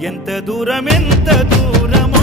ఎంత దూరం ఎంత దూరం